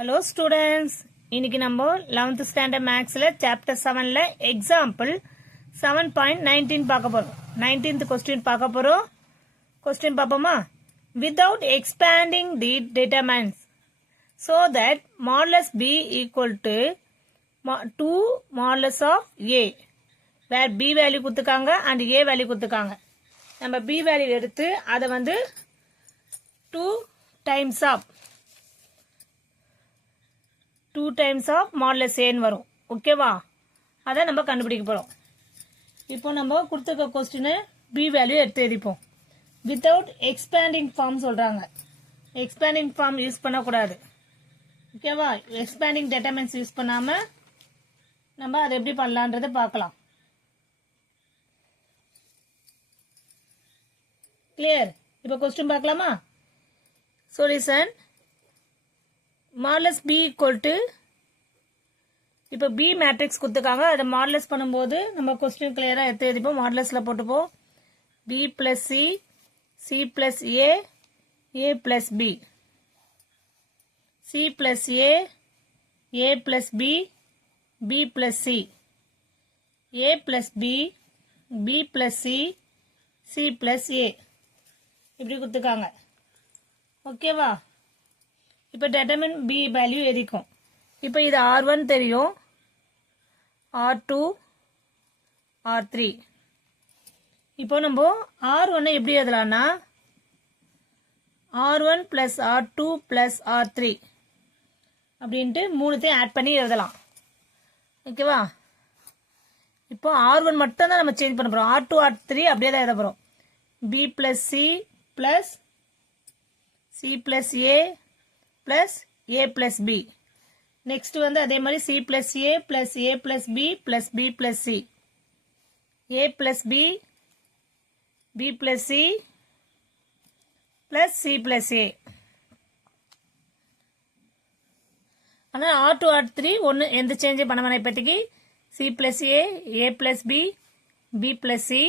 Hello students, இன்னைக்கு நம்ம 11th standard mathsல chapter 7ல example 7.19 பார்க்க போறோம். 19th question பார்க்க போறோம். question பாப்போமா? Without expanding the determinants so that modulus b equal to 2 modulus of a where b value கொடுத்துக்காங்க and a value கொடுத்துக்காங்க. நம்ம b value எடுத்து அதை வந்து 2 times of 2 times of modulus a ன்னு வரும். ஓகேவா? அதை நம்ம கண்டுபிடிக்க போறோம். இப்போ நம்ம கொடுத்திருக்க क्वेश्चन b வேல்யூ எடுத்து எழுதிப்போம். வித்தவுட் எக்ஸ்பேண்டிங் ஃபார்ம் சொல்றாங்க. எக்ஸ்பேண்டிங் ஃபார்ம் யூஸ் பண்ணக்கூடாது. ஓகேவா? எக்ஸ்பேண்டிங் டிட்டர்மினன்ட்ஸ் யூஸ் பண்ணாம நம்ம அதை எப்படி பண்ணலாம்ன்றதை பார்க்கலாம். கிளியர்? இப்போ क्वेश्चन பார்க்கலாமா? Solution modulus b equal to இப்போ b மேட்ரிக்ஸ் கொடுத்துருக்காங்க. அதை மாடுலஸ் பண்ணும்போது நம்ம கொஸ்டின் கிளியரா எடுத்து எழுதிப்போம். மாடுலஸ்ல போட்டுப்போம். b plus C, C plus A, A plus B, C plus A, A plus B, B plus C, A plus B, B plus C, C plus A இப்படி கொடுத்துருக்காங்க. ஓகேவா? இப்போ determine b வேல்யூ எதிக்கும். இப்போ இது r1 தெரியும், r2, r3. இப்போ நம்ம r1 எப்படி எழுதலாம்னா r1 plus r2 plus r3 அப்படின்ட்டு மூணுத்தையும் ஆட் பண்ணி எழுதலாம். ஓகேவா? இப்போ r1 மட்டும் தான் நம்ம சேஞ்ச் பண்ண போறோம். r2 r3 அப்படியே தான் எழுத போறோம். b plus c plus c plus a plus a plus b. Next வந்து அதே மாதிரி c plus a plus a plus b plus b plus c, a plus b, b plus c plus c plus a. ஆனால் r2 r3 ஒன்று எந்த சேஞ்சும் பண்ண வேணாம். இப்போதைக்கு c plus a, a plus b, b plus c,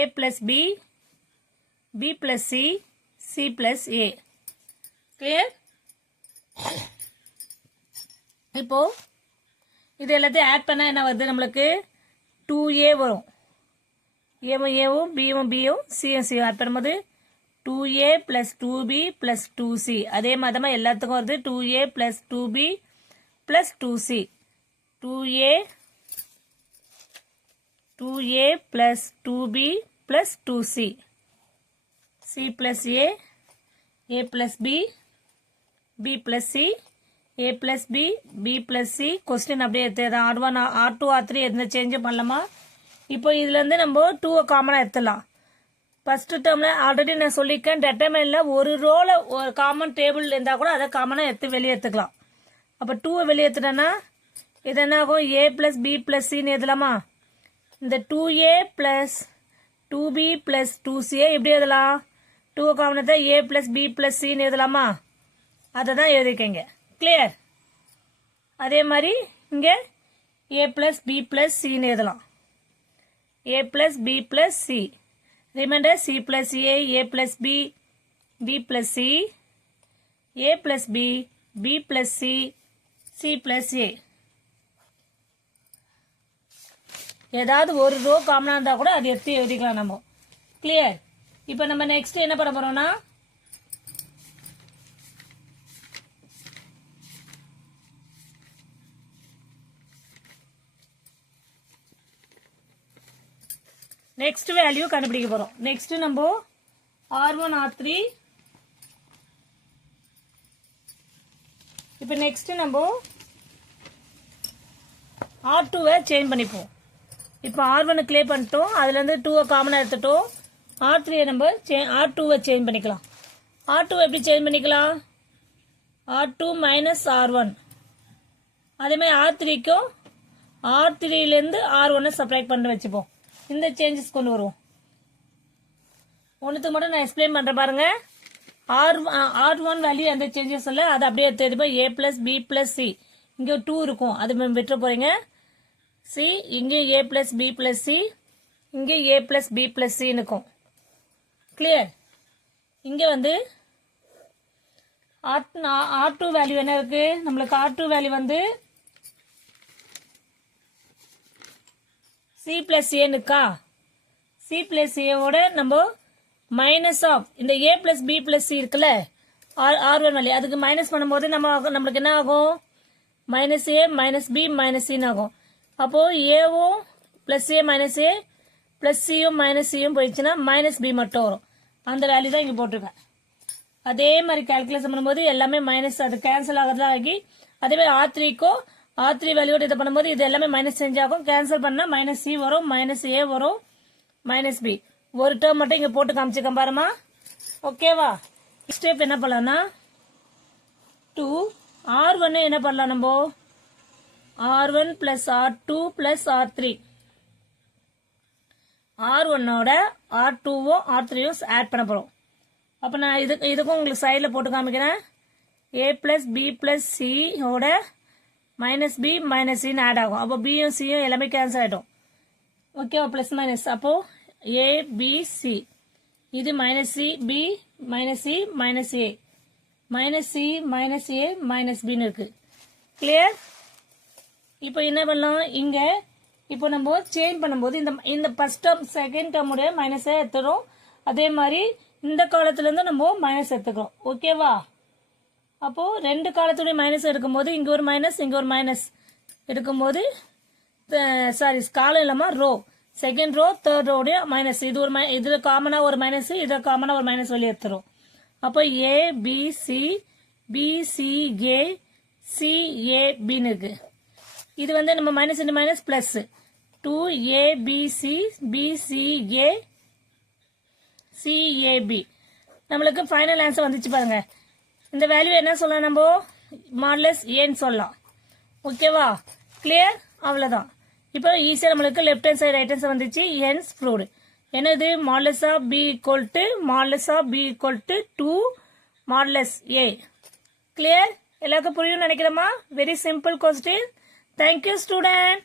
a plus b, b plus c, c plus a. Clear? இப்போ இது எல்லாத்தையும் add பண்ணா என்ன வருது? நம்மளுக்கு 2a வரும். ஏவும் ஏவும் பியும் பியும் சியும் சியும் ஆட் பண்ணும்போது 2a plus 2b plus 2c. அதே மாதிரி தான் எல்லாத்துக்கும் வருது. 2a plus 2b plus 2c, 2a plus 2b plus 2c, c plus a plus b, b plus c, a plus b, b plus c. Question அப்படியே எடுத்து r1 r2 r3 எந்த சேஞ்சும் பண்ணலாமா? இப்போ இதுல இருந்து நம்ம 2 காமனா எடுத்துடலாம். ஃபர்ஸ்ட் டேர்ம்ல ஆல்ரெடி நான் சொல்லியிருக்கேன், டெட்டர்மினன்ட்ல ஒரு ரோல ஒரு காமன் டேபிள் இருந்தா கூட அதை காமனா எடுத்து வெளியே எடுத்துக்கலாம். அப்ப 2 வெளியே எடுத்துட்டேன்னா இது என்ன ஆகும்? a plus b plus c ன்னு எழுதலாமா? இந்த 2a plus 2b plus 2c எப்படி எழுதலாம்? 2 காமனத்தை a plus b plus c ன்னு எழுதலாமா? அதை தான் எழுதிக்கங்க. கிளியர்? அதே மாதிரி இங்க a plus b plus c ன்னு எழுதலாம். a plus b plus c. Reminder c plus a, a plus b, b plus c, a plus b, b plus c, c plus a. ஏதாவது ஒரு ரோ காமனா இருந்தா கூட அதை எடுத்து எழுதிக்கலாம் நம்ம. கிளியர்? இப்போ நம்ம நெக்ஸ்ட் என்ன பண்ண போறோம்னா நெக்ஸ்ட் வேல்யூ கண்டுபிடிக்க போறோம். நெக்ஸ்ட் நம்ம r1 r3. இப்போ நெக்ஸ்ட் நம்ம r2 சேஞ்ச் பண்ணிப்போம். இப்போ r1 கிளியர் பண்ணிட்டோம். அதுல இருந்து 2 காமனா எடுத்துட்டோம். r3 நம்ம r2 சேஞ்ச் பண்ணிக்கலாம். r2 எப்படி சேஞ்ச் பண்ணிக்கலாம்? r2 minus r1. அதே மாதிரி r3க்கும் r3 ல இருந்து r1 சப்ட்ராக்ட் பண்ணி வச்சுப்போம். இந்த சேஞ்சஸ் கொண்டு வருவோம். ஒன்றுத்துக்கு மட்டும் நான் எக்ஸ்பிளைன் பண்றேன் பாருங்க. r1 வேல்யூ எந்த சேஞ்சஸ் இல்லை, அதை அப்படியே எடுத்து a plus b plus c. இங்க 2 இருக்கும், அது விட்டுற போறீங்க. c இங்க a plus b plus c, இங்க a plus b plus c இருக்கும். கிளியர்? இங்க வந்து R2 வேல்யூ என்ன இருக்கு? நம்மளுக்கு R2 வேல்யூ வந்து C plus A இருக்கா? C plus A ஓட நம்ம மைனஸ் ஆஃப் இந்த A plus B plus C இருக்குல்ல R1 வேல்யூ அதுக்கு மைனஸ் பண்ணும்போது நம்மளுக்கு என்ன ஆகும்? Minus A minus B minus C ஆகும். அப்போ ஏவும் plus A minus A plus சியும் மைனஸ் சியும் போயிடுச்சுன்னா மைனஸ் B மட்டும் வரும். அந்த வேல்யூ தான் இங்கே போட்டிருக்கேன். அதே மாதிரி கால்குலேஷன் பண்ணும்போது எல்லாமே மைனஸ் அது கேன்சல் ஆகிறதா ஆகி அதே மாதிரி R3 வேல்யூட இதை பண்ணும்போது இது எல்லாமே மைனஸ் சேஞ்ச் ஆகும். கேன்சல் பண்ணா மைனஸ் C வரும் மைனஸ் A வரும் மைனஸ் B. ஒரு டேர்ம் மட்டும் இங்க போட்டு காமிச்சுக்க பாருமா. ஓகேவா? ஸ்டெப் என்ன பண்ணலாம்னா 2 R1 என்ன பண்ணலாம் நம்ம R1 plus R2 plus R3 R1 ஓட R2வும் R3யும் ஆட் பண்ண போறோம். அப்ப நான் இதுக்கும் உங்களுக்கு சைடுல போட்டு காமிக்கிறேன். A plus B plus C ஓட minus B minus C add ஆகும். அப்போ Bயும் Cயும் எல்லாமே கேன்சல் ஆயிடும். ஓகேவா? பிளஸ் மைனஸ் அப்போ A B C இது minus C B minus C minus A minus C minus A minus Bன்னு இருக்கு. கிளியர்? இப்போ என்ன பண்ணலாம்? இங்க இப்போ நம்ம சேஞ்ச் பண்ணும்போது இந்த ஃபர்ஸ்ட் டேர்ம் செகண்ட் டேர்ம் உடைய மைனஸை எடுத்துறோம். அதே மாதிரி இந்த காலத்துல இருந்து நம்ம மைனஸ் எடுத்துக்கிறோம். ஓகேவா? அப்போ ரெண்டு காலத்துடைய மைனஸ் எடுக்கும்போது இங்க ஒரு மைனஸ் இங்க ஒரு மைனஸ் எடுக்கும்போது சாரி காலம் இல்லாம ரோ செகண்ட் ரோ தேர்ட் ரோடைய மைனஸ் இது காமனா ஒரு மைனஸ் இது காமனா ஒரு மைனஸ் வெளியே எடுத்துரும். அப்போ A B C B C A C A Bன்னு இருக்கு. இது வந்து நம்ம minus into minus plus 2 A B C B C A C A B. நம்மளுக்கு ஃபைனல் ஆன்சர் வந்துச்சு பாருங்க. இந்த வேல்யூ என்ன சொல்லலாம்? நம்ம மாடலஸ் ஏன்னு சொல்லலாம். ஓகேவா? கிளியர்? அவ்வளவுதான். இப்போ ஈஸியா நம்மளுக்கு left hand side right hand side வந்துச்சு. Hence proved. என்னது? Modulus of B equal to modulus of B equal to 2 modulus A. Clear? எல்லாருக்கும் புரியும் நினைக்கிறோமா? Very simple question. Thank you student.